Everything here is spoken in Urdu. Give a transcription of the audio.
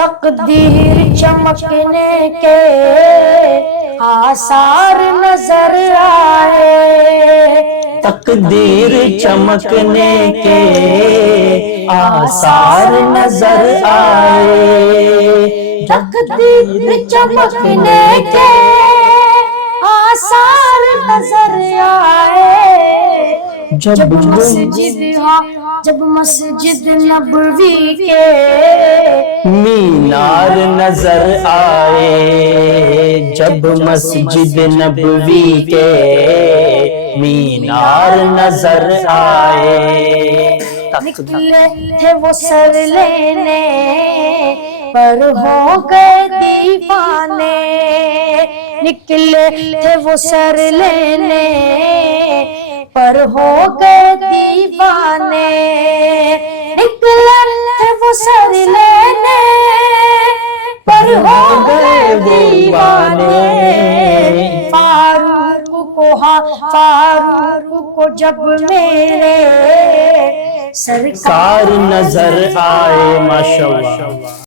تقدیر چمکنے کے آثار نظر آئے، تقدیر چمکنے کے آثار نظر آئے، تقدیر چمکنے کے آثار نظر آئے، جب مسجد نبوی کے مینار نظر آئے، جب مسجد نبوی کے مینار نظر آئے۔ نکلے تھے وہ سر لینے پر ہو گئے دیوانے، نکلے تھے وہ سر لینے پر ہو گئے دیوانے، نکلے تھے وہ سر لینے پر ہو گئے دیوانے۔ فاروق کو جب میرے سرکار نظر آئے، ماشاءاللہ۔